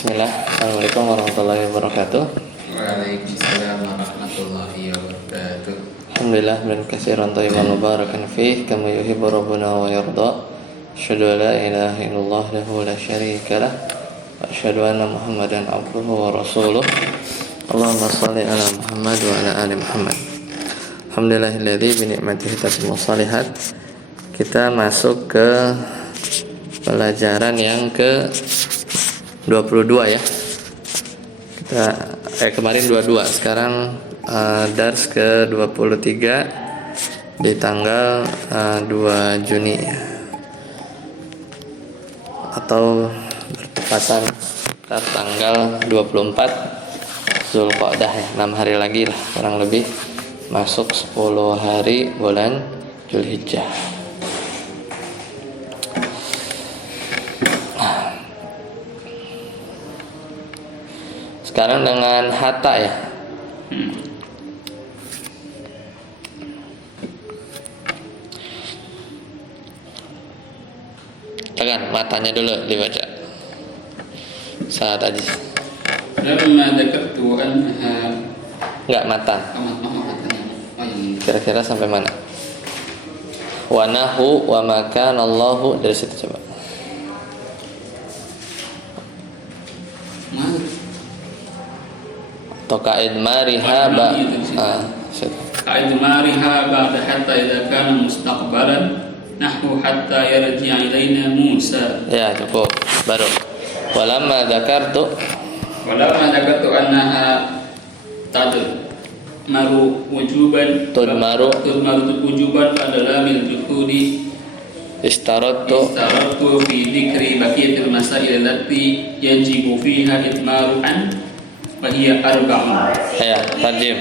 Bismillah. Assalamualaikum warahmatullahi wabarakatuh. Waalaikumsalam warahmatullahi wabarakatuh. Alhamdulillah min katsiran thayyiban mubarakan fih kama yuhibbu rabbuna wa yarda. Asyhadu an la ilaha illallah lahu la syarika lah wa asyhadu anna Muhammadan abduhu wa rasuluh. Allahumma shalli ala Muhammad wa ala ali Muhammad. Alhamdulillahilladzi bi ni'matihi tatimmu shalihat. Kita masuk ke pelajaran yang ke 22 ya. Kita kemarin 22, sekarang dars ke 23 di tanggal 2 Juni atau bertepatan tanggal 24 Zulqa'dah ya, 6 hari lagi lah kurang lebih masuk 10 hari bulan Zulhijjah. Sekarang dengan hatta ya. Tekan matanya dulu dibaca. Saat aja. Lamma dzakartu anha. Enggak matan. Kira-kira sampai mana? Wa nahu wa makana Allahu, dari situ coba. Tokaid mariha ba Ka'id mariha ba'da hatta idza kana mustaqbalan nahwu hatta yarji'a ilaina Musa. Ya cukup. Baru walamma dzakartu annaha tadmaru wujuban tudmaru wujuban pada lamil juhudi istaratu fi dzikri baqiyatil masail allati yajibu fiha itmaru an Wahia arba'un. Ya, tarjim.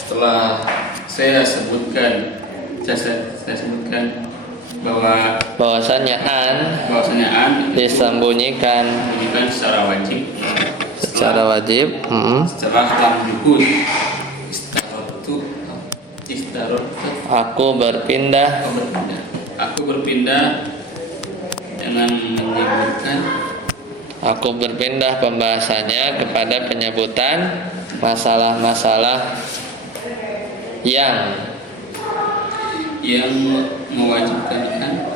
Setelah saya sebutkan bahwasanya an disembunyikan secara wajib. Setelah lam juhud aku berpindah dengan menyebutkan. Aku berpindah pembahasannya kepada penyebutan masalah-masalah yang mewajibkan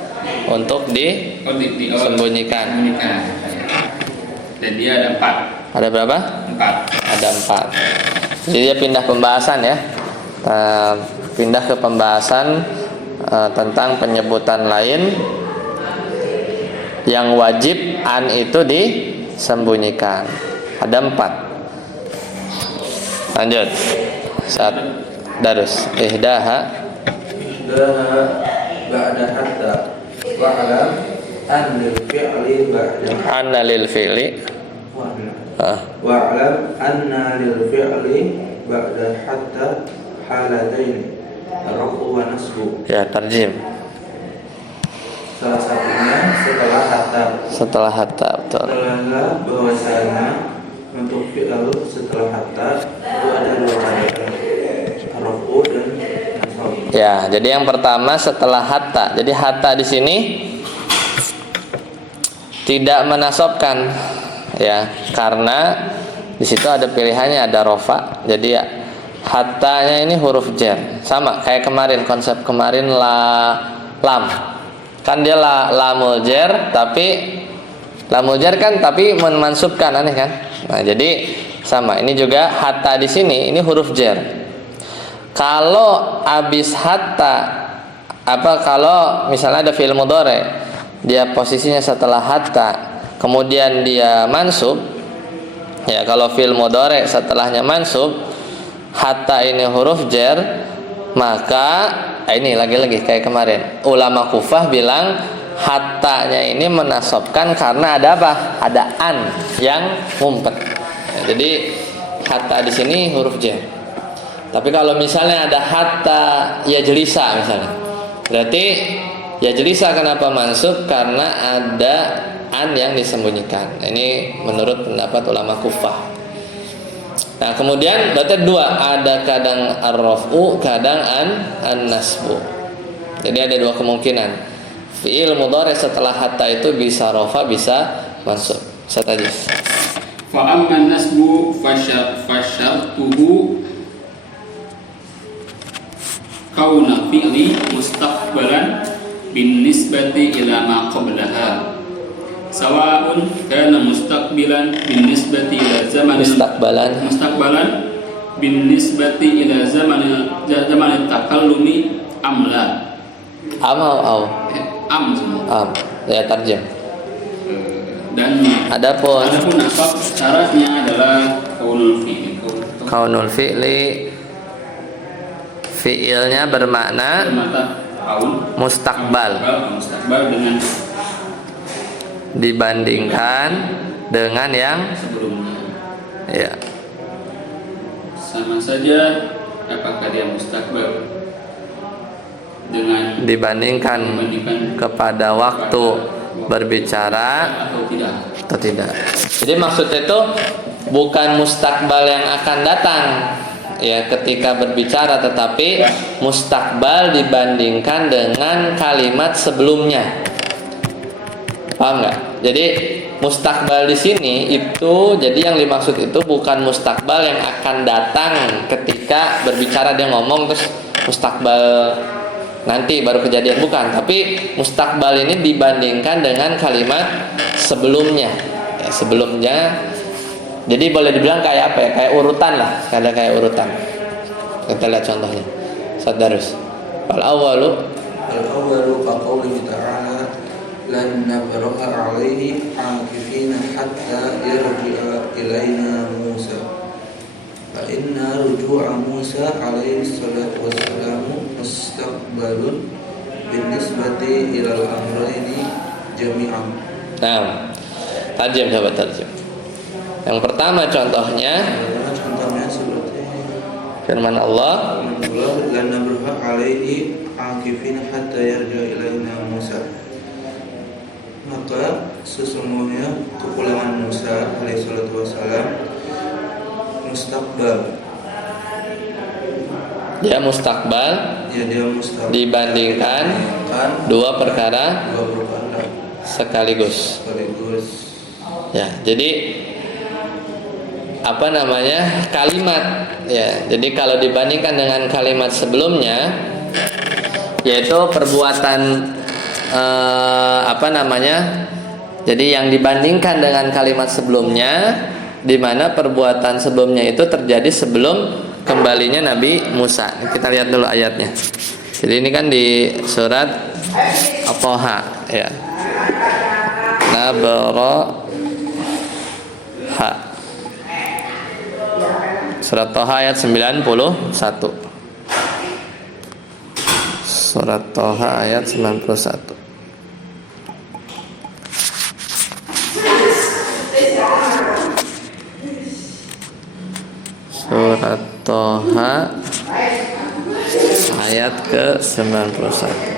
untuk disembunyikan. Dan dia ada 4. Ada berapa? 4. Ada 4. Jadi dia pindah pembahasan ya. Pindah ke pembahasan tentang penyebutan lain yang wajib an itu disembunyikan. Ada 4. Lanjut. Saat darus ihdaha ba'da hatta wa alam an lil fi'li anna lil fi'li wa alam anna lil fi'li ba'da hatta haladain rafu wa nasbu. Ya, tarjim. Salah satunya setelah hatta betul. Setelah bahwasanya untuk fi'al setelah hatta itu ada 2 cara, rafu dan nasab. Ya, jadi yang pertama setelah hatta. Jadi hatta di sini tidak menasobkan ya, karena di situ ada pilihannya, ada rofa. Jadi ya hattanya ini huruf jar. Sama kayak kemarin, konsep kemarin lam. Kan dia lamul jar, tapi lamul jar kan tapi memansubkan, aneh kan? Nah, jadi sama. Ini juga hatta di sini ini huruf jar. Kalau abis hatta kalau misalnya ada fi'il mudhari, dia posisinya setelah hatta, kemudian dia mansub. Ya, kalau fi'il mudhari setelahnya mansub, hatta ini huruf jar, maka ini lagi-lagi kayak kemarin ulama Kufah bilang hattanya ini menasobkan karena ada apa? Ada an yang ngumpet. Jadi hatta di sini huruf jar. Tapi kalau misalnya ada hatta yajlisa misalnya, berarti yajlisa kenapa mansub? Karena ada an yang disembunyikan. Ini menurut pendapat ulama Kufah. Nah, kemudian berarti 2, ada kadang ar-raf'u, kadang an-nasbu. Jadi ada 2 kemungkinan. Fi'il mudhari setelah hatta itu bisa rafa, bisa mansub. Ustaz tadi. Fa amman nasbu fasyartuhu kauna fi'li mustaqbalan bin nisbati ila ma qablaha sawa'un kana mustaqbilan bin nisbati ila zaman mustaqbalan bin nisbati ila zaman takallumi amla Am. Ya tarjim. Dan Adapun apa syaratnya adalah kaunul fi'li, fi'ilnya bermakna mustaqbal dengan dibandingkan dengan yang sebelumnya. ya. Sama saja apakah dia mustaqbal dengan dibandingkan kepada waktu berbicara atau tidak. Jadi maksudnya itu bukan mustakbal yang akan datang ya ketika berbicara, tetapi mustakbal dibandingkan dengan kalimat sebelumnya. Paham nggak? Jadi mustakbal di sini itu, jadi yang dimaksud itu bukan mustakbal yang akan datang ketika berbicara, dia ngomong terus mustakbal nanti baru kejadian, bukan, tapi mustakbal ini dibandingkan dengan kalimat sebelumnya ya, sebelumnya. Jadi boleh dibilang kayak apa ya, kayak urutan lah, kayak urutan. Kita lihat contohnya. Sadarus al awalu ka qoulihi ta'ala lan nabraha 'alaihi 'akifina hatta yarji'a ilaina Musa. Fa inna ruju'a Musa alaihi salatu wassalamu mustaqbalun binisbati ilal amrayni jami'an. Nah, tarjim sahabat tarjim. Yang pertama contohnya seperti firman Allah, lan nabraha 'alaihi 'akifina hatta yarji'a ilaina Musa. Maka sesungguhnya kepulangan Musa alaihi salatu wassalam mustaqbal. dia mustakbal dibandingkan dua perkara sekaligus. Ya, jadi apa namanya, kalimat ya. Jadi kalau dibandingkan dengan kalimat sebelumnya, yaitu perbuatan apa namanya, jadi yang dibandingkan dengan kalimat sebelumnya, di mana perbuatan sebelumnya itu terjadi sebelum kembalinya Nabi Musa. Kita lihat dulu ayatnya. Jadi ini kan di surat At-Taha ya. Nabraha. Surat Taha ayat 91. Surat Taha ayat 91. Surat Taha ayat ke-91.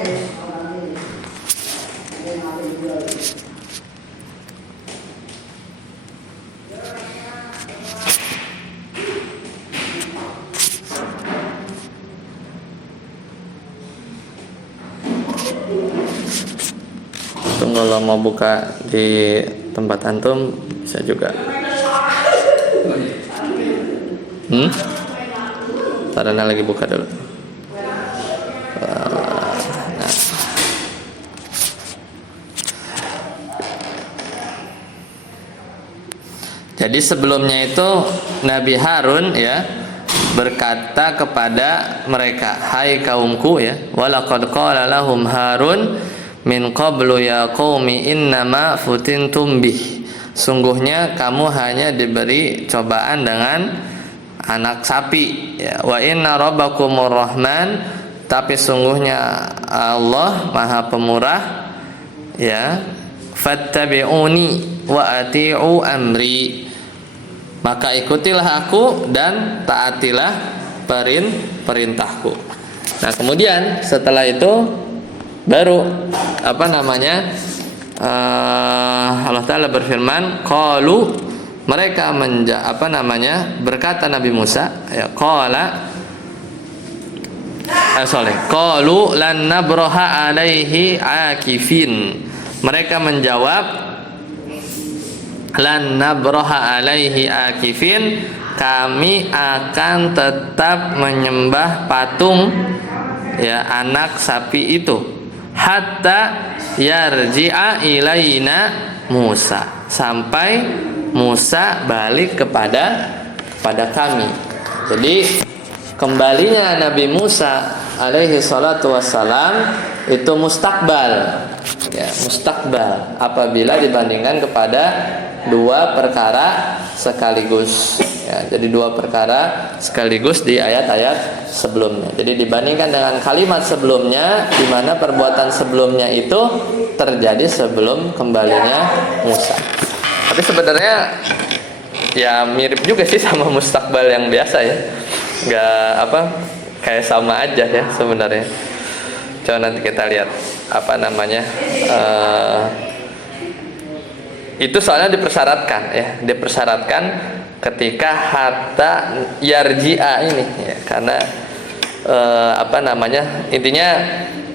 Kalau mau buka di tempat antum bisa juga. Tarana lagi buka dulu. Nah. Jadi sebelumnya itu Nabi Harun ya berkata kepada mereka, hai kaumku ya, walaqad qala lahum Harun min qablu ya qaumi innama futintum bih. Sungguhnya kamu hanya diberi cobaan dengan anak sapi ya. Wa inna rabbakumur rahman, tapi sungguhnya Allah Maha Pemurah ya. Fattabi'uni wa ati'u amri, maka ikutilah aku dan taatilah perintahku. Nah, kemudian setelah itu baru apa namanya, Allah Ta'ala berfirman, qalu, mereka berkata Nabi Musa ya, qalu lan nabraha alaihi akifin. Mereka menjawab lan nabraha alaihi akifin, kami akan tetap menyembah patung ya anak sapi itu hatta yarji'a ilaina Musa, sampai Musa balik kepada kami. Jadi kembalinya Nabi Musa alaihi salatu wassalam itu mustakbal ya, mustakbal apabila dibandingkan kepada dua perkara sekaligus ya, jadi dua perkara sekaligus di ayat-ayat sebelumnya. Jadi dibandingkan dengan kalimat sebelumnya, di mana perbuatan sebelumnya itu terjadi sebelum kembalinya Musa. Tapi sebenarnya ya mirip juga sih sama mustakbal yang biasa ya, nggak apa, kayak sama aja ya sebenarnya. Coba nanti kita lihat apa namanya, itu soalnya dipersyaratkan ya, dipersyaratkan ketika hatta yarji'a ini ya, karena apa namanya, intinya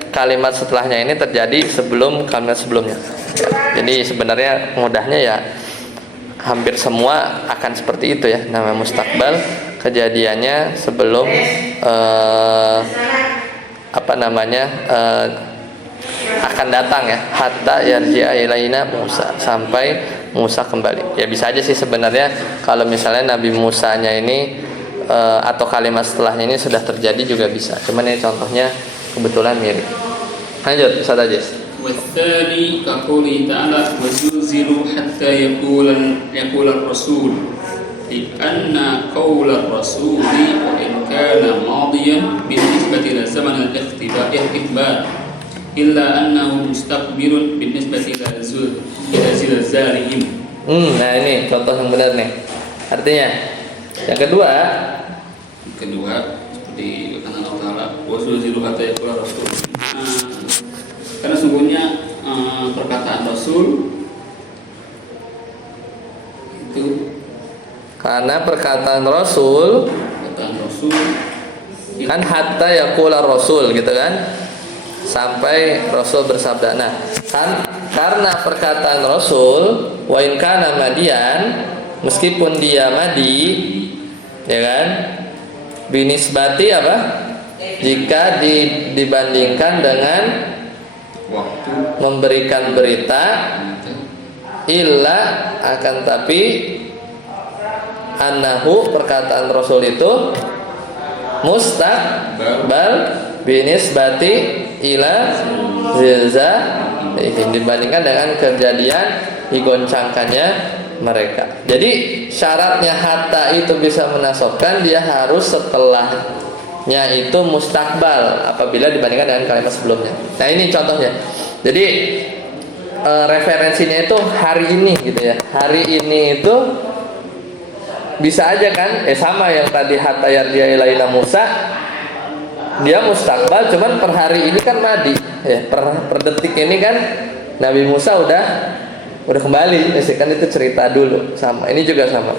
kalimat setelahnya ini terjadi sebelum kalimat sebelumnya ya. Jadi sebenarnya mudahnya ya hampir semua akan seperti itu ya, namanya mustakbal, kejadiannya sebelum apa namanya, akan datang ya, hatta yarji'a ilaina Musa, sampai Musa kembali. Ya bisa aja sih sebenarnya kalau misalnya Nabi Musanya ini atau kalimat setelahnya ini sudah terjadi juga bisa. Cuman ini contohnya kebetulan mirip. Lanjut, Ustaz Ajis. والثاني كقوله تعالى وزلزلوا حتى يقول الرسول لأن قول الرسول وإن كان ماضيا بالنسبة إلى زمن الاختبار إلا أنه مستقبل بالنسبة إلى زلزالهم. Nah ini contoh yang benar nih. Artinya yang kedua seperti kata Allah Taala wazulzilu hatta yaqula rasul. Karena sungguhnya perkataan Rasul itu, karena perkataan Rasul kan hatta yaqula Rasul gitu kan, sampai Rasul bersabda. Nah kan karena perkataan Rasul wa in kana madian, meskipun dia madi ya kan, binisbati apa, jika dibandingkan dengan waktu memberikan berita, illa akan tapi annahu perkataan Rasul itu mustaqbal binisbati ila zilza, dibandingkan dengan kejadian digoncangkannya mereka. Jadi syaratnya hatta itu bisa menasobkan, dia harus setelahnya itu mustakbal apabila dibandingkan dengan kalimat sebelumnya. Nah ini contohnya. Jadi referensinya itu hari ini gitu ya. Hari ini itu bisa aja kan, sama yang tadi hatta yarji'a ilaina Musa, dia mustakbal, cuman per hari ini kan madi ya, per detik ini kan Nabi Musa udah kembali ya, kan itu cerita dulu. Sama ini juga sama,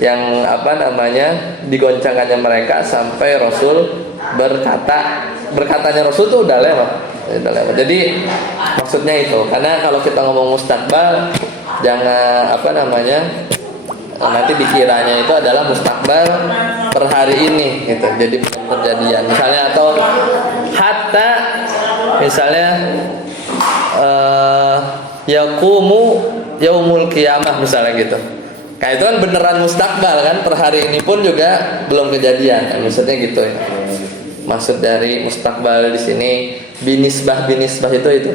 yang apa namanya, digoncangkannya mereka sampai Rasul berkatanya Rasul tuh udah lewat. Jadi maksudnya itu, karena kalau kita ngomong mustakbal jangan apa namanya, nanti dikiranya itu adalah mustakbal per hari ini gitu. Jadi kejadian misalnya, atau hatta misalnya yaqumu yaumul qiyamah misalnya gitu. Kayak itu kan beneran mustakbal kan, per hari ini pun juga belum kejadian. Maksudnya gitu ya. Maksud dari mustakbal di sini binisbah itu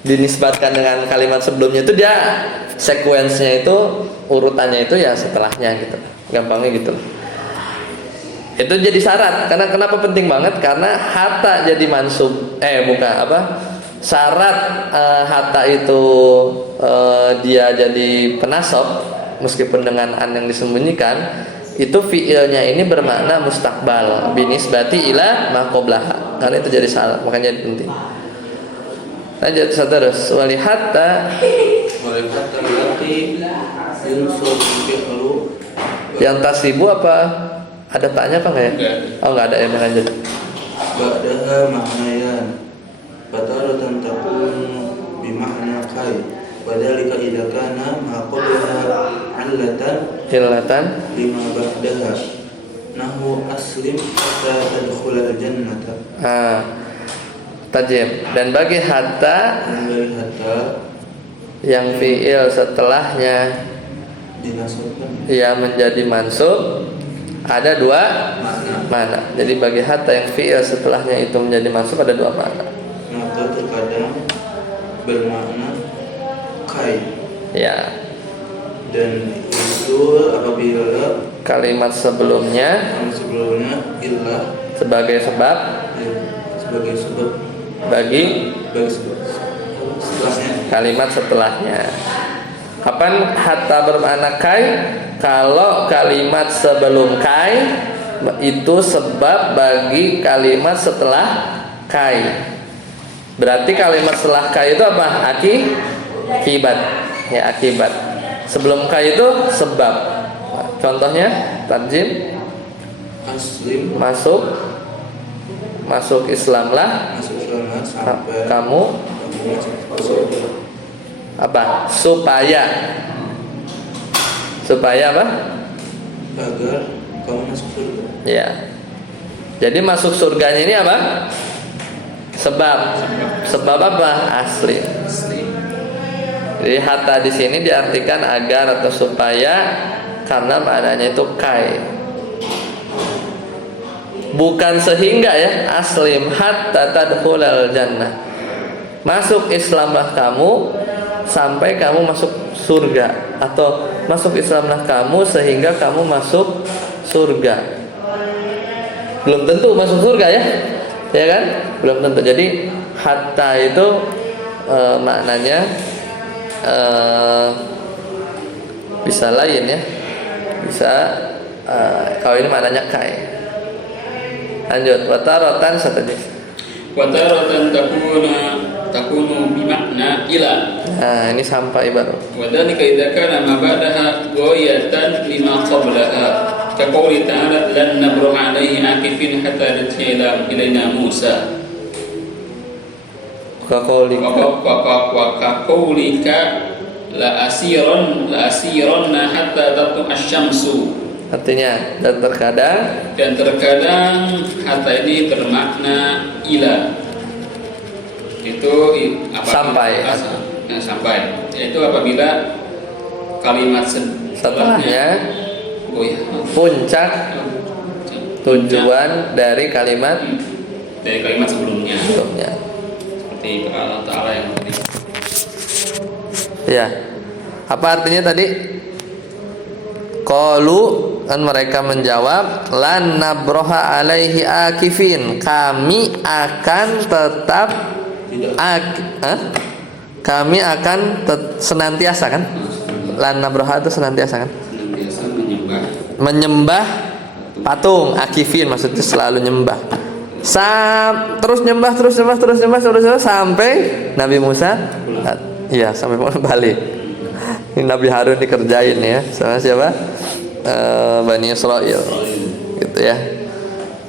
dinisbatkan dengan kalimat sebelumnya, itu dia sekuensnya itu, urutannya itu ya setelahnya gitu. Gampangnya gitu. Itu jadi syarat. Karena kenapa penting banget? Karena hatta jadi mansub. Syarat hatta itu dia jadi penasab meskipun dengan an yang disembunyikan, itu fiilnya ini bermakna mustakbal binisbati ila ma qablaha. Karena itu jadi syarat, makanya penting. Lanjut terus walihatta yang tasibu apa? Ada taknya apa enggak ya? Oh enggak ada ya, lanjut. Ba'daha mahnayan fataratan takun bimahna kai Wadhalika idza kana ma qablaha 'allatan illatan. lima ba'daha nahu aslim hatta tadkhulal jannata. Tajim. Dan bagi hatta yang fi'il setelahnya ia menjadi mansub ada dua makna. Jadi bagi hatta yang fi'il setelahnya itu menjadi mansub ada dua makna. Maka terkadang bermakna kai. Ya. Dan itu apabila Kalimat sebelumnya illah sebagai sebab sebagai sebab bagi setelahnya. kalimat setelahnya. Kapan hatta bermakna kai? Kalau kalimat sebelum kai itu sebab bagi kalimat setelah kai. Berarti kalimat setelah kai itu apa? Akibat. Ya, akibat. Sebelum kai itu sebab. Contohnya tarjim Aslim masuk Islamlah sampai kamu apa? Supaya apa? Agar kamu masuk surga. Ya. Jadi masuk surganya ini apa? Sebab apa? Asli. Jadi hatta di sini diartikan agar atau supaya, karena maknanya itu kai. Bukan sehingga ya, aslim hatta tadkhulal jannah. Masuk Islamlah kamu sampai kamu masuk surga, atau masuk Islamlah kamu sehingga kamu masuk surga. Belum tentu masuk surga ya. Ya kan? Belum tentu. Jadi hatta itu maknanya bisa lain ya. Bisa kalau ini maknanya kai. Lanjut, wataratan satajis. Wataratan takunu bimakna ila. Nah, ini sampai baru. Wadhalika idza kana ma ba'daha ghayatan lima qablaha. Kaqouli ta'ala lan nabruha 'alaihi akifin hatta yarji'a ilaina Musa. Kaqoulika la asiranna hatta tatlu asy-syamsu. Artinya dan terkadang hatta ini bermakna ila. Itu sampai. Yaitu apabila kalimat setelahnya puncak tujuan dari kalimat sebelumnya. Seperti Allah Ta'ala yang tadi. Ya. Apa artinya tadi? Qalu, kan mereka menjawab, lan nabroha alaihi akifin. Kami akan tetap kami akan senantiasa kan? Lan nabroha itu senantiasa kan? Senantiasa menyembah patung, akifin maksudnya selalu nyembah. Terus nyembah sampai Nabi Musa sampai balik. Ini Nabi Harun dikerjain ya sama siapa? Bani Israil gitu ya.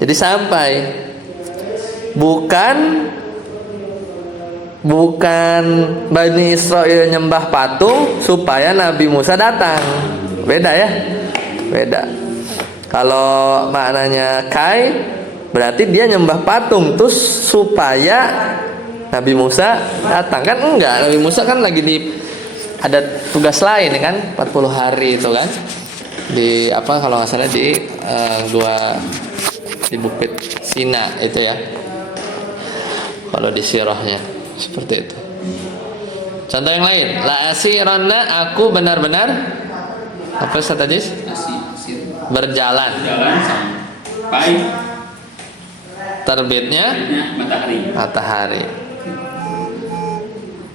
Jadi sampai bukan Bani Israil nyembah patung supaya Nabi Musa datang. Beda ya. Beda. Kalau maknanya kai berarti dia nyembah patung terus supaya Nabi Musa datang. Kan enggak, Nabi Musa kan lagi ada tugas lain kan, 40 hari itu kan. Di kalau nggak salah di gua di Bukit Sina itu ya. Kalau di sirahnya seperti itu. Contoh yang lain, la asiranna, aku benar-benar apa tadi? Berjalan sampai terbitnya matahari.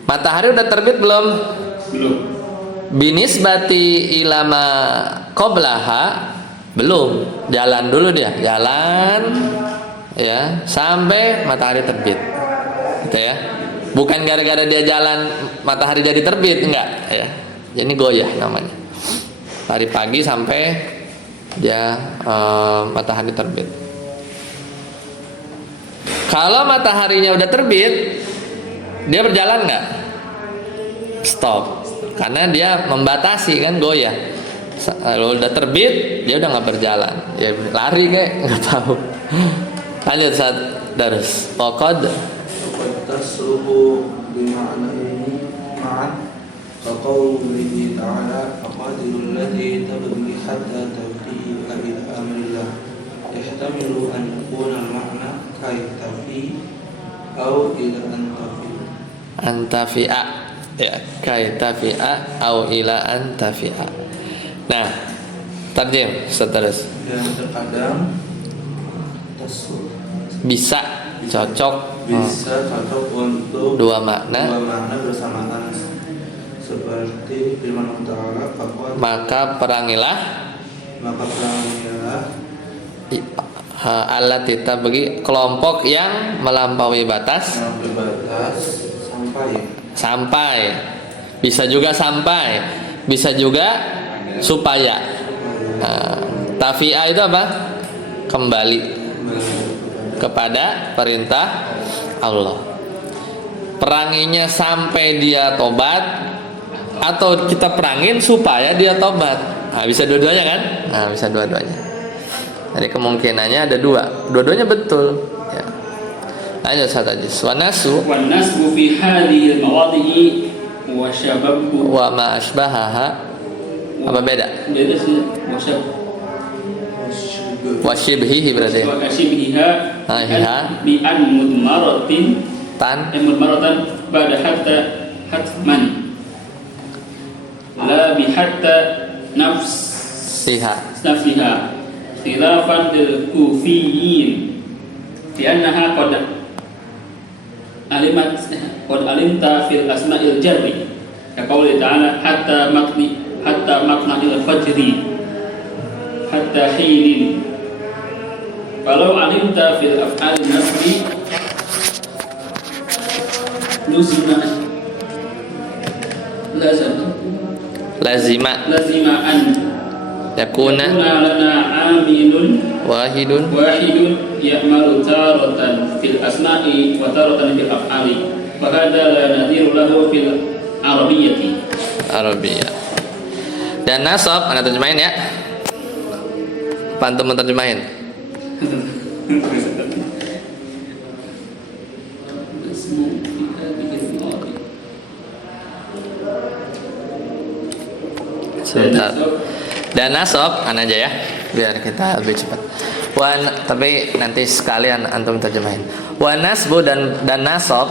Matahari udah terbit belum? Binisbati ilama qablaha belum. Jalan dulu dia, ya sampai matahari terbit. Gitu ya. Bukan gara-gara dia jalan matahari jadi terbit, enggak ya. Ini goyah namanya. Dari pagi sampai dia matahari terbit. Kalau mataharinya udah terbit, dia berjalan nggak? stop, karena dia membatasi kan, goyah. Kalau udah terbit dia udah nggak berjalan, ya lari kayak nggak tahu. Lanjut saat darus. Pokod tasruhu bima'na ini ma'an kaqaulihi ta'ala aqadirul ladzi tabghi hatta tafi'a ila amrillah yahtamilu an yakuna al-ma'na kaitafi au ila antafi'a, ya, kaitafi'a au ila antafi'a. Nah, tarjim seterus. Dan terkadang Bisa cocok untuk dua makna bersamaan, seperti firman Allah Ta'ala, maka perangilah alat kita bagi kelompok yang melampaui batas sampai, bisa juga sampai, bisa juga supaya. Tafi'a itu apa? Kembali kepada perintah Allah. Peranginya sampai dia tobat, atau kita perangin supaya dia tobat. Nah, bisa dua-duanya kan? Nah, bisa dua-duanya. Jadi kemungkinannya ada dua-duanya betul. Ya. Lanjut satu aja. Wanasu fi hadhihi al-mawadhi'i wa syababu wa ma asbahaha. Apa beda? Beda sih. Wasyibhihi berarti. Wasyibhiha bi an mudmaratin mudmaratan pada hatta hatman la bi hatta nafsiha khilafan lil kufiyyin bi annaha qad alimta fil asma'il jarri ka qouli ta'ala hatta maqna'il fajri hatta hinin. Kalau alimta fil af'al nasbi lazima an yakuna lana aminun wahidun ya'malu taratan fil asma'i wa taratan fil af'ali wa hadha la nadhiru lahu fil arabiyyah. Dan nasab, anda terjemahin ya. Pantum menerjemahin. Sebentar. Dan nasab, aja ya, biar kita lebih cepat. Tapi nanti sekalian antum terjemahin. Wa nasbu dan nasab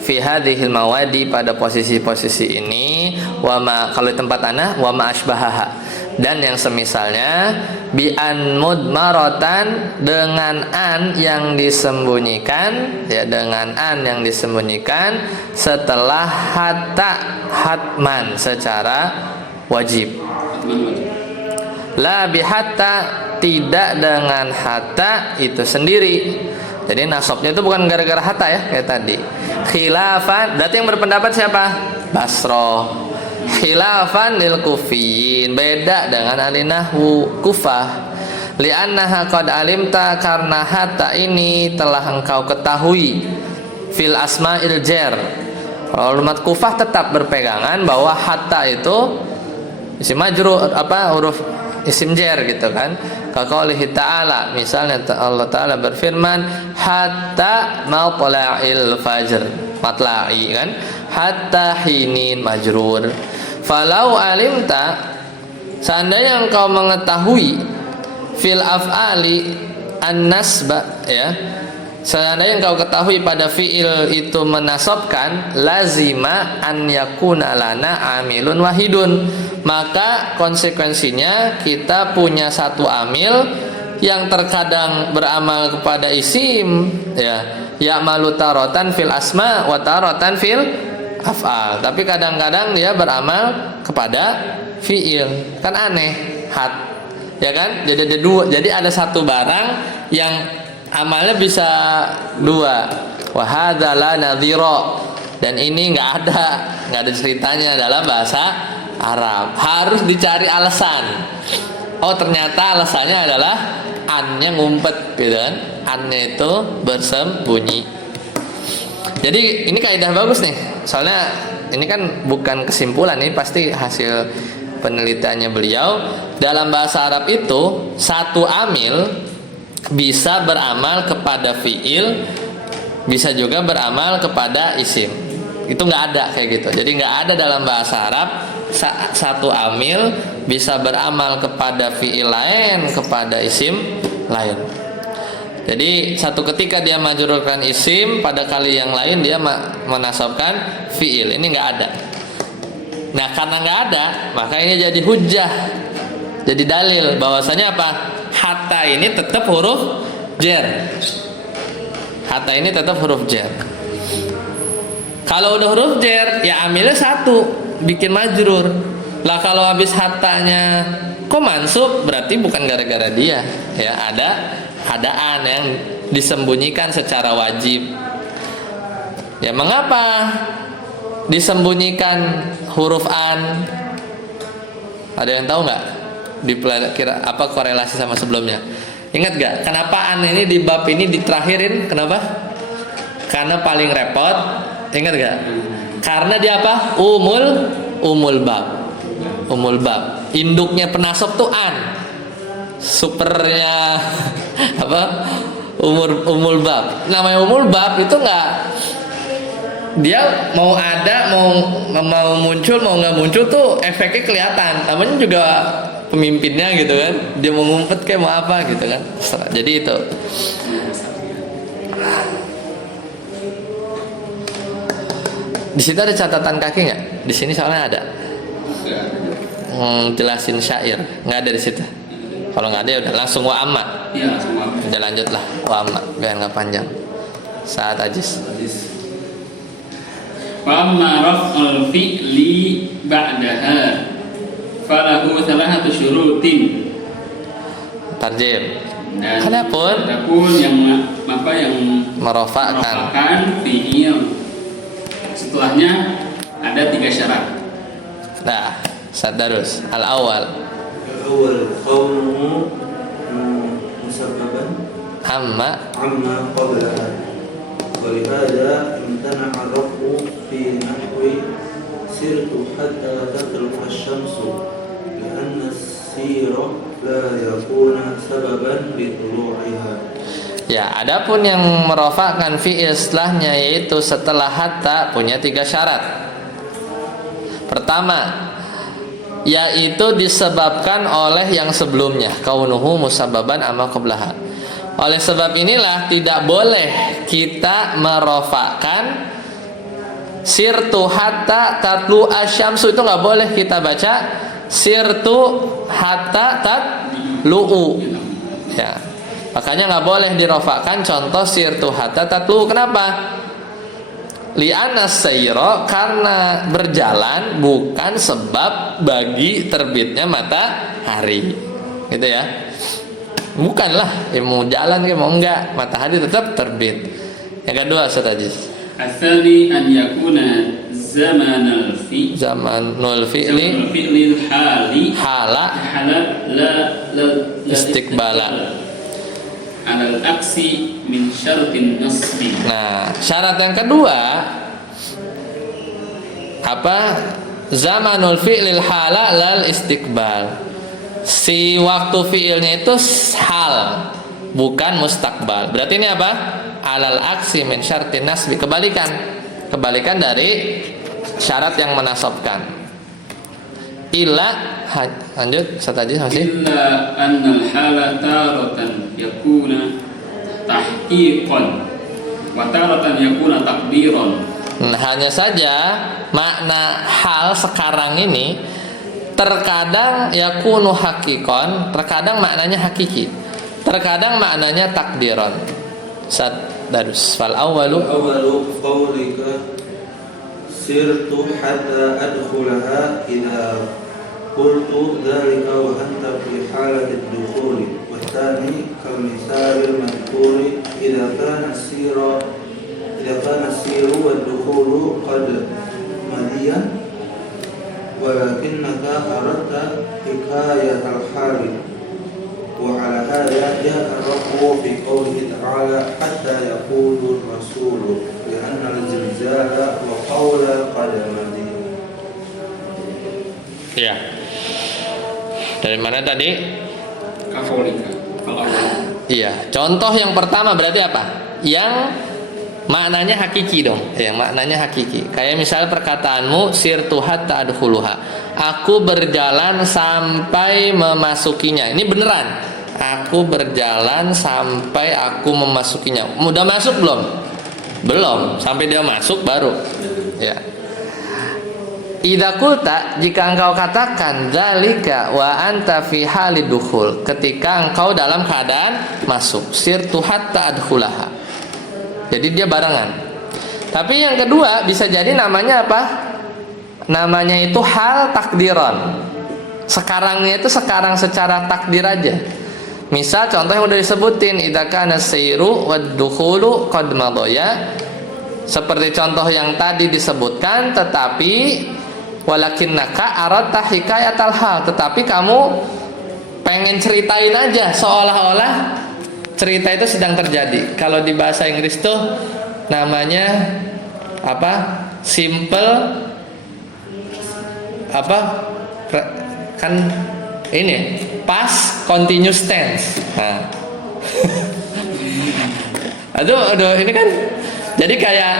fi hadhil mawadi, pada posisi-posisi ini, wa ma, kalau di tempat ana, wa ma asbahaha, dan yang semisalnya, bi an mudmaratan, dengan an yang disembunyikan, ya, dengan an yang disembunyikan setelah hatta hatman secara wajib. La bi hatta, tidak dengan hatta itu sendiri. Jadi nasabnya itu bukan gara-gara hatta ya, kayak tadi. Khilafan, berarti yang berpendapat siapa? Basroh. Khilafan lil kufiyin, beda dengan ahli nahwu Kufah. Li'annaha qad alimta, karena hatta ini telah engkau ketahui, fil asma'il jar. Kalau umat Kufah tetap berpegangan bahwa hatta itu isim majrur, huruf isim jar gitu kan. Kaqaulihi ta'ala, misalnya Allah Ta'ala berfirman hatta matla'il fajr, matla'i kan, hatta hinin majrur. Falau alimta, seandainya engkau mengetahui, fil af'ali an-nasba, ya, seandainya engkau ketahui pada fi'il itu menasabkan, lazima an yakuna lana amilun wahidun, maka konsekuensinya kita punya satu amil yang terkadang beramal kepada isim, ya, ya'malu taratan fil asma wa taratan fil af'al, tapi kadang-kadang dia beramal kepada fi'il. Kan aneh, ya kan? Jadi ada dua, jadi ada satu barang yang amalnya bisa dua. Wa hadza la nadhira, dan ini nggak ada ceritanya dalam bahasa Arab. Harus dicari alasan. Oh, ternyata alasannya adalah an-nya ngumpet gitu kan. An-nya itu bersembunyi. Jadi ini kaidah bagus nih. Soalnya ini kan bukan kesimpulan, ini pasti hasil penelitiannya beliau. Dalam bahasa Arab itu satu amil bisa beramal kepada fiil, bisa juga beramal kepada isim. Itu nggak ada kayak gitu. Jadi nggak ada dalam bahasa Arab satu amil bisa beramal kepada fiil lain, kepada isim lain. Jadi satu ketika dia majrurkan isim, pada kali yang lain dia menasabkan fiil. Ini nggak ada. Nah karena nggak ada, maka ini jadi hujjah, jadi dalil bahwasanya apa? Hatta ini tetap huruf jar. Hatta ini tetap huruf jar. Kalau udah huruf jar, ya amilnya satu, bikin majrur. Lah kalau habis hattanya kok mansub, berarti bukan gara-gara dia, ya ada adaan yang disembunyikan secara wajib. Ya mengapa disembunyikan huruf an? Ada yang tahu nggak? Kira apa korelasi sama sebelumnya? Ingat gak? Kenapa an ini di bab ini diterakhirin? Kenapa? Karena paling repot. Ingat gak? Karena dia apa? Umul bab. Umul bab. Induknya penasab tuh an. Supernya apa? Umul bab. Namanya umul bab itu nggak, dia mau ada mau muncul mau nggak muncul tuh efeknya kelihatan. Namanya juga pemimpinnya gitu kan, dia mau ngumpet kayak mau apa gitu kan. Jadi itu di situ ada catatan kaki nggak? Di sini soalnya ada. Jelasin syair nggak ada di situ. Kalau nggak ada ya udah langsung wa amma. Iya, langsung wa amma. Udah lanjutlah wa amma biar nggak panjang. Saat ajis. Wa amma raf'ul fi'li ba'daha falahu thalathatu syurutin. Tarjim. Dan Adapun yang apa yang merofakkan fi'il setelahnya ada 3 syarat. Nah, sadarus al-awwal qawluhu musabbaban amma qablaha wa lihada imtana'a ar-raf'u fi nahwi sirtu hatta tatlu'a asy-syamsu li'anna as-sira la yakuna sababan li tulu'iha. Ya, adapun yang merofakkan fi'il setelahnya yaitu setelah hatta punya 3 syarat. Pertama, yaitu disebabkan oleh yang sebelumnya, kaunuhu musabbaban amma qablaha. Oleh sebab inilah tidak boleh kita merofakkan sirtu hatta tatlu asyamsu, itu nggak boleh kita baca sirtu hatta tatlu'u. Ya. Makanya nggak boleh dirofakkan contoh sirtu hatta tatlu. Kenapa? Li'anna sayra, karena berjalan bukan sebab bagi terbitnya matahari, gitu ya. Bukanlah, ya mau jalan ya mau enggak, matahari tetap terbit. Yang kedua, Ustaz Aziz. Asani an yakuna zamanul fi'li hali hala la istiqbala alal aksi min syartin nasbi. Nah, syarat yang kedua apa? Zamanul fi'lil hala lal istiqbal. Si waktu fi'ilnya itu hal, bukan mustakbal. Berarti ini apa? Alal aksi min syartin nasbi. Kebalikan dari syarat yang menasabkan. Lanjut Ustaz Aziz masih. Illa annal hala taratan yakuna tahqiqan wa taratan yakuna takdiran. Hanya saja makna hal sekarang ini terkadang yakunu hakikon, terkadang maknanya hakiki, terkadang maknanya takdiron. Sadarus fal awwalu qawlika sirtu hatta adkhulaha idza qultu dzalika wa anta fi halati ad-dukhul wa thani kal misal al-madhkur idza kana siru wad-dukhul qad madiyan walakinnaka aradta hikayat al-hal wa ala hadha ja'a ar-rafu fi qawlihi ta'ala hatta yaqulu ar-rasul li'anna al-zilzala wa qawla qad madiyan. Ya. Dari mana tadi? Kafolika. Kalau Iya. Contoh yang pertama berarti apa? Yang maknanya hakiki dong. Yang maknanya hakiki. Kayak misal perkataanmu sirtu hatta adkhuluha. Aku berjalan sampai memasukinya. Ini beneran. Aku berjalan sampai aku memasukinya. Udah masuk belum? Belum. Sampai dia masuk baru. Ya. Idza qulta, jika engkau katakan dzalika wa anta fi halid dukhul, ketika engkau dalam keadaan masuk, sirtu hatta adkhulaha. Jadi dia barengan. Tapi yang kedua bisa jadi namanya apa? Namanya itu hal takdiran. Sekarangnya itu sekarang secara takdir aja. Misal contoh yang udah disebutin, idza kana sayru wad dukhulu qad madaya. Seperti contoh yang tadi disebutkan, tetapi walakinnaka aradta hikayatal hal, tetapi kamu pengen ceritain aja seolah-olah cerita itu sedang terjadi. Kalau di bahasa Inggris tuh namanya apa? Simple apa? Kan ini past continuous tense. Nah. aduh ini kan jadi kayak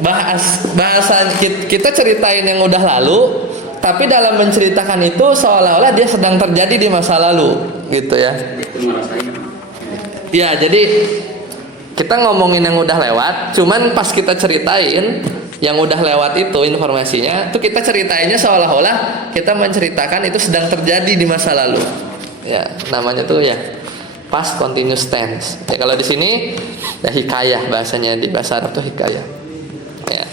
bahasa kita ceritain yang udah lalu, tapi dalam menceritakan itu seolah-olah dia sedang terjadi di masa lalu, gitu ya. Ya, jadi kita ngomongin yang udah lewat, cuman pas kita ceritain yang udah lewat itu informasinya, tuh kita ceritainnya seolah-olah kita menceritakan itu sedang terjadi di masa lalu. Ya, namanya tuh ya past continuous tense. Ya, kalau di sini ya hikayah, bahasanya di bahasa Arab tuh hikayah. Ya.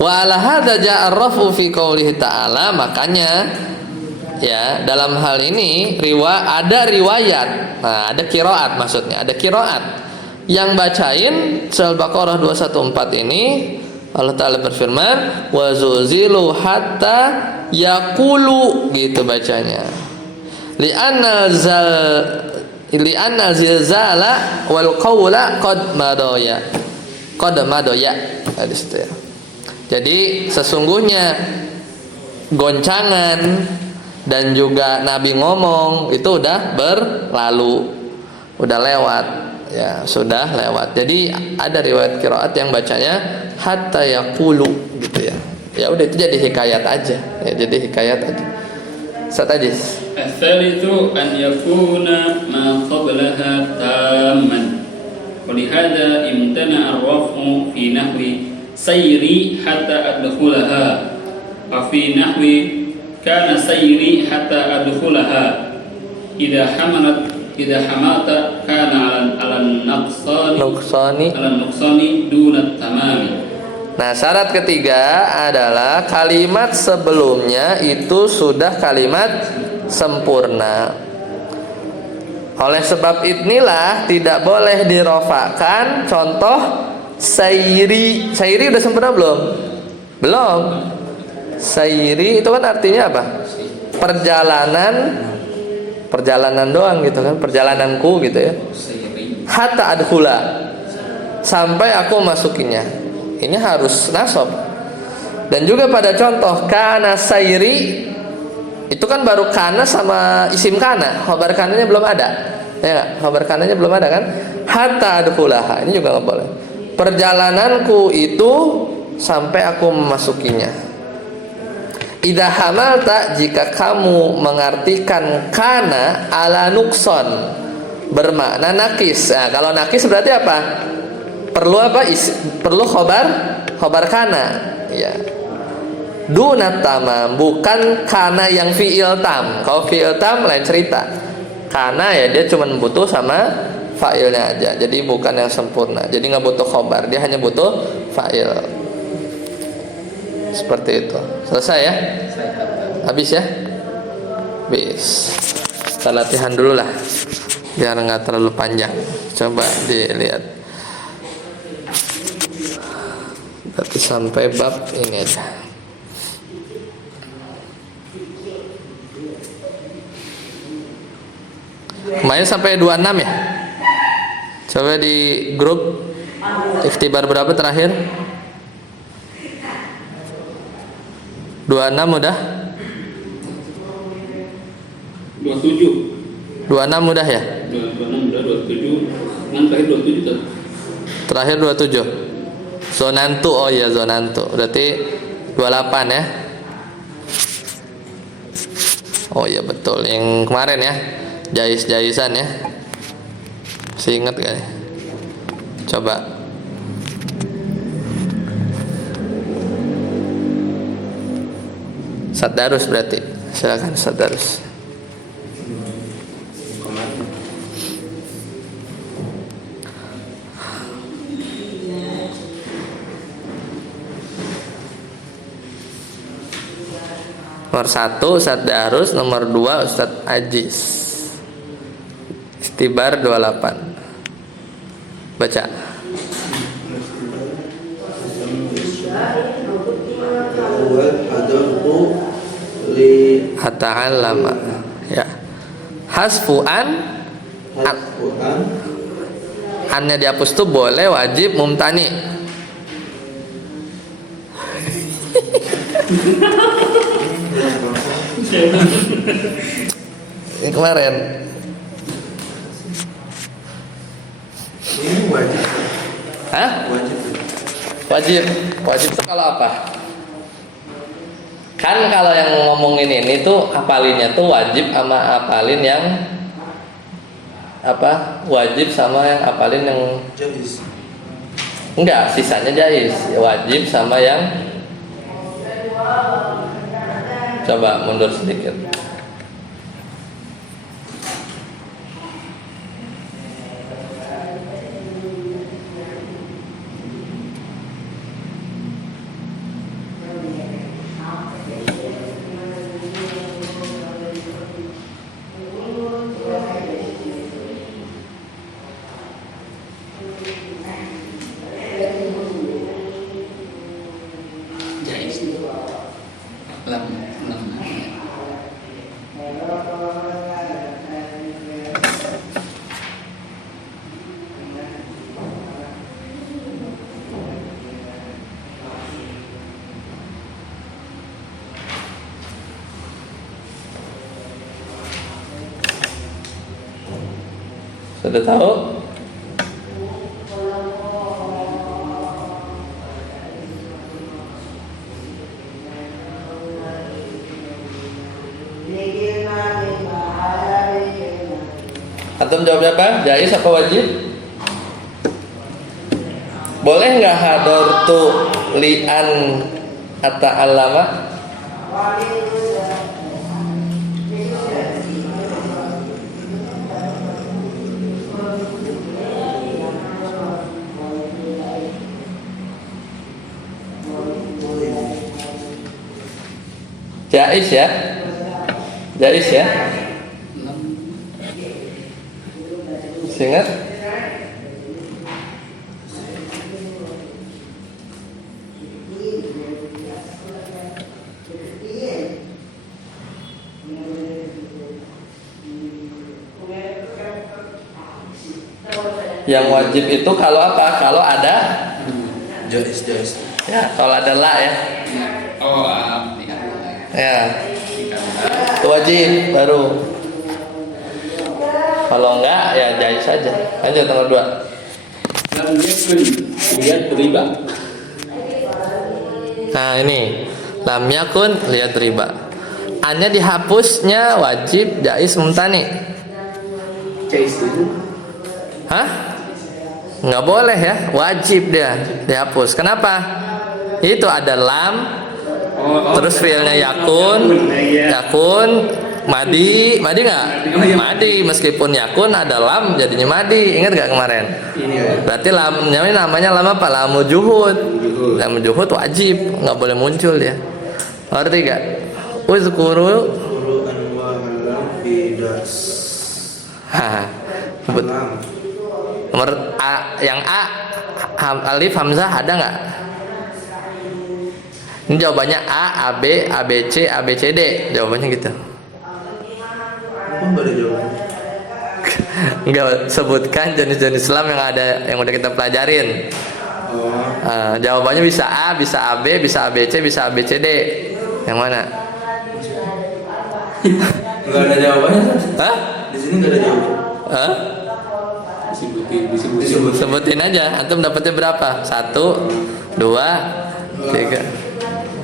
Wa ala hadza ja'a ar-rafu fi qoulihi ta'ala, makanya ya dalam hal ini ada riwayat, nah, ada qiraat, maksudnya ada qiraat yang bacain Surah Al-Baqarah 214 ini Allah Ta'ala berfirman wa zuzilu hatta yaqulu, gitu bacanya, li'anna zilzala wal qawla qad madoya hadis itu ya. Jadi sesungguhnya goncangan dan juga Nabi ngomong itu udah berlalu, udah lewat ya, sudah lewat. Jadi ada riwayat qiraat yang bacanya hatta yaqulu, gitu ya. Ya udah itu jadi hikayat aja ya, jadi hikayat aja. Satajis. Al-thalithu an yakuna ma qablaha tamman. Walihada imtana ar-raf'u fi nahwi sayri hatta adkhulaha wa fi nahwi kana sayri hatta adkhulaha idza hamalta kana ala nuqsani duna tamami. Nah, syarat ketiga adalah kalimat sebelumnya itu sudah kalimat sempurna. Oleh sebab inilah tidak boleh dirofakan contoh sayri. Sayri udah sempurna belum? Belum. Sayri itu kan artinya apa? Perjalanan doang gitu kan, perjalananku gitu ya. Hatta adkhula, sampai aku masukinya. Ini harus nasab. Dan juga pada contoh kana sayri, itu kan baru kana sama isim kana, khabar kananya belum ada. Ya, khabar kananya belum ada kan? Hatta adkhulaha, ini juga nggak boleh. Perjalananku itu sampai aku memasukinya. Idza hamalta, jika kamu mengartikan kana ala nuqsan, bermakna nakis. Nah, kalau nakis berarti apa? Perlu apa? Perlu khabar kana. Ya. Dunat tamam, bukan kana yang fi'il tam. Kalau fi'il tam lain cerita. Kana ya dia cuma butuh sama fa'ilnya aja. Jadi bukan yang sempurna. Jadi nggak butuh khabar, dia hanya butuh fa'il. Seperti itu. Selesai ya? Habis ya? Habis. Kita latihan dulu lah, biar nggak terlalu panjang. Coba dilihat. Berarti sampai bab ini aja. Kemarin sampai 26 ya. Coba di grup ikhtibar berapa terakhir? 26 udah? 27. 26 udah ya? 26 udah, 27. Yang terakhir 27 tuh. Terakhir 27. Zonantu, oh iya zonantu. Berarti 28 ya? Oh iya betul. Yang kemarin ya, jais-jaisan ya. Masih ingat gak nih? Coba. Sadarus berarti. Silakan sadarus. Nomor 1 Ustadz Darus, nomor 2 Ustadz Ajis. Istibar 28. Baca. Hataan lama. Ya. Hasfuan. Annya dihapus tuh boleh, wajib, mumtani. Ini kemarin. Ini wajib. Hah? Wajib. Wajib. Wajib itu kalau apa? Kan kalau yang ngomongin ini tuh apalinnya tuh wajib sama apalin yang apa? Wajib sama yang apalin yang Jais. enggak, sisanya jais. Wajib sama yang coba mundur sedikit. Jais. Lam. Sudah tahu? Antum jawab apa? Jais apa wajib? Boleh nggak hadartu li'an ata'allama? Jais ya? Jais ya? Ingat? Yang wajib itu kalau apa? Kalau ada Jais. ya, kalau ada la ya. Oh, Ya. Itu wajib baru. Kalau enggak ya jais saja. Lanjut nomor 2. lam yakun lihat riba. Nah, ini lam yakun lihat riba. Annya dihapusnya wajib, jais, mumtani. Jais itu. Hah? Nggak boleh ya, wajib dia dihapus. Kenapa? Itu ada lam, terus fiilnya yakun, madi nggak? Madi, meskipun yakun ada lam jadinya madi. Ingat nggak kemarin? Berarti lamnya ini namanya lam apa? Lamu juhud. Lamu juhud wajib, nggak boleh muncul dia. Ngerti nggak? Uzkuru. Nomor A, yang A alif hamzah ada nggak? Ini jawabannya A, AB, ABC, ABCD. Jawabannya gitu. Enggak sebutkan jenis-jenis Islam yang ada yang udah kita pelajarin. Jawabannya bisa A, bisa AB, bisa ABC, bisa ABCD. Yang mana? Enggak ada jawabannya. Hah? Di sini enggak ada jawaban. Hah? Disebut. Sebutin aja. Antum dapatnya berapa? 1, 2, 3.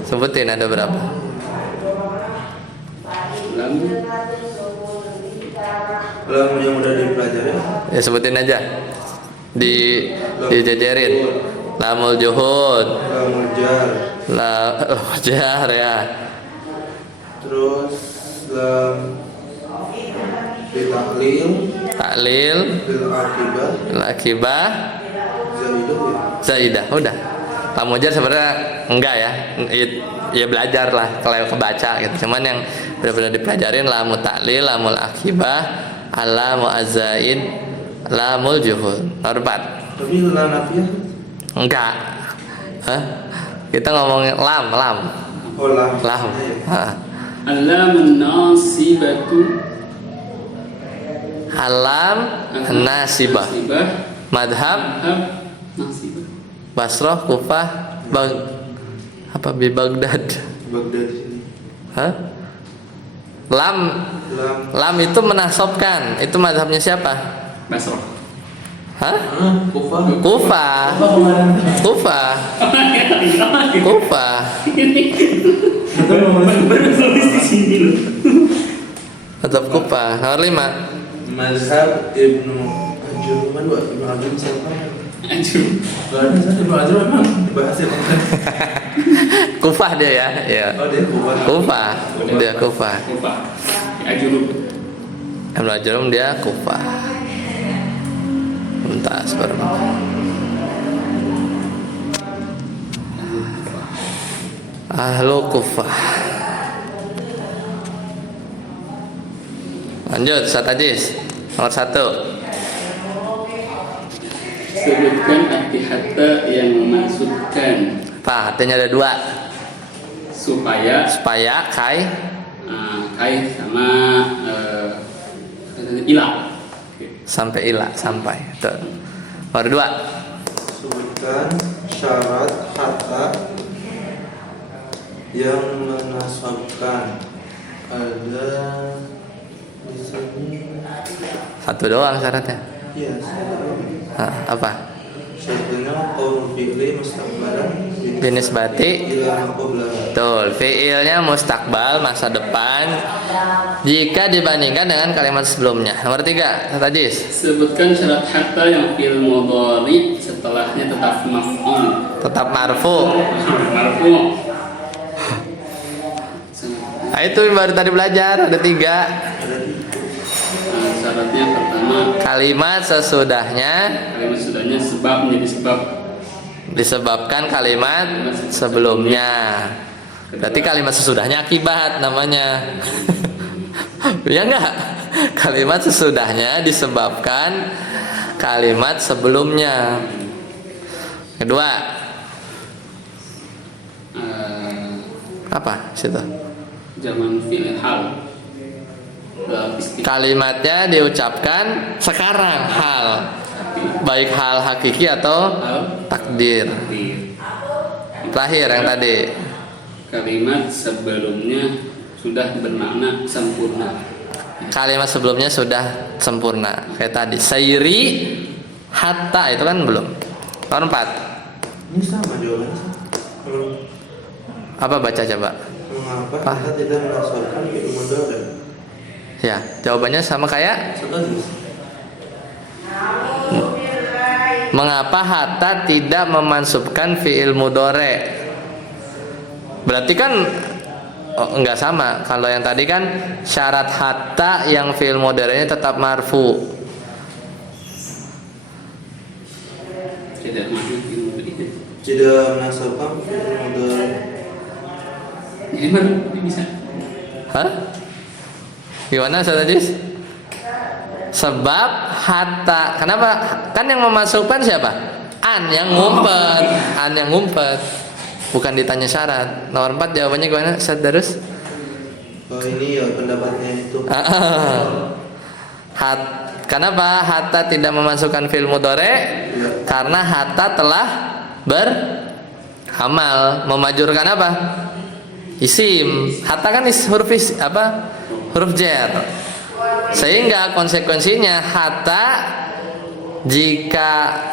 Sebutin ada berapa? Lam. Lam yang udah dipelajari. Ya sebutin aja. Dijajarin. Lamul juhud. Lamul jar. Lamul jar ya. Terus lam taklil. Taklil. Bil akibah. Akibah. Zaidah ya. Zaidah. Udah. Lamul jar sebenarnya enggak ya. Ya belajar lah kalau kebaca gitu. Cuman yang benar-benar dipelajarin lamul taklil, lamul akibah, alamul azaid, lamul juhud. Nomor 4. Tapi lam nafiyah. Enggak. Hah? Kita ngomongin lam. Oh lam. Lam. Hah. Alamun nasibatu. Alam nasibah. Madhab Nasibah. Basrah, Kufah, Baghdad. Baghdad di sini. Hah? Lam Lam. itu menasobkan. Itu madhabnya siapa? Basrah. Hah? Kufah. Kufah. Baru tulis di sini loh. Madhab Kufah. Nomor 5. Mazhab Ibnu Ajurman. Ibnu Ajurman siapa? Anjir. Gak ada Ibnu Ajurman memang dibahas ya. Kufah dia ya. Ya. Oh dia Kufah. Kufah. Dia Kufah. Lupa. Ajurub. Ibnu Ajurrum dia Kufah. Bentar, sebentar. Ahlu Kufah. Lanjut, Satadis. Nomor 1. Sebutkan arti hatta yang memaksudkan Pak, artinya ada 2. supaya Supaya kai kait sama ilah. sampai ilah sampai. Tuh. Nomor 2. Sebutkan syarat hatta yang menasabkan. Ada di sini. 1 doang syaratnya. Iya. Apa? Syaratnya qaul fi'li mustaqbalan Binisbati. ila qabla. Betul. Fiilnya mustakbal masa depan jika dibandingkan dengan kalimat sebelumnya. Nomor 3. Satadis. Sebutkan syarat hatta yang fi'il mudhari setelahnya tetap maf'ul. Tetap marfu. Marfu. Nah, itu baru tadi belajar ada 3. Syaratnya pertama Kalimat sesudahnya kalimat sudahnya sebab menjadi sebab. disebabkan kalimat sebelumnya. Berarti kalimat sesudahnya akibat namanya. Ya enggak? Kalimat sesudahnya disebabkan kalimat sebelumnya. Kedua, apa situ? Zaman fi'il hal. Dalam istilah Kalimatnya diucapkan sekarang hal, baik hal hakiki atau takdir. Terakhir yang tadi, kalimat sebelumnya sudah bermakna sempurna. kalimat sebelumnya sudah sempurna. Kayak tadi, sayri hatta itu kan belum. Nomor 4. Ini sama jawabannya. Kalau Apa baca coba? mengapa kita tidak menasabkan fi'il mudhari? Ya, jawabannya sama kayak Satadis. mengapa hatta tidak memansubkan fi'il mudhari? Berarti kan enggak sama. Kalau yang tadi kan syarat hatta yang fi'il mudhari'nya tetap marfu. Tidak masuk ilmu itu. Tidak menasabkan fi'il mudhari. Jadi baru bisa. Hah? Gimana tadi? Sebab hatta. Kenapa? Kan yang memasukkan siapa? An yang ngumpet. An yang ngumpet. Bukan ditanya syarat. Nomor 4 jawabannya gimana? Sadarus? Oh ini ya pendapatnya itu. Kenapa hatta tidak memasukkan fi'il mudhari? Karena hatta telah beramal. Memajurkan apa? isim. Hatta kan huruf jar. Sehingga konsekuensinya hatta jika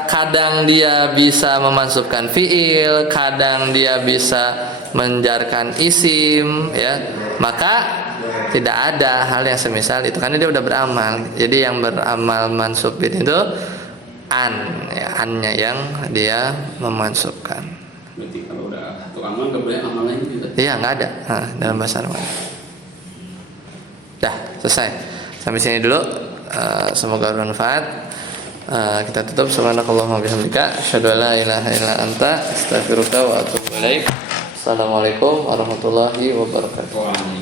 kadang dia bisa memansubkan fiil, kadang dia bisa menjarkan isim, ya, maka tidak ada hal yang semisal itu karena dia udah beramal. Jadi yang beramal mansubin itu ya, annya yang dia memansubkan. Berarti kalau udah satu amal nggak boleh amal lain gitu. Iya, nggak ada dalam bahasa Arab. Dah selesai sampai sini dulu. Semoga bermanfaat. Kita tutup. Subhanakallahumma bihamdika asyhadu an la ilaha illa anta astaghfiruka wa atubu ilaik. Assalamualaikum warahmatullahi wabarakatuh.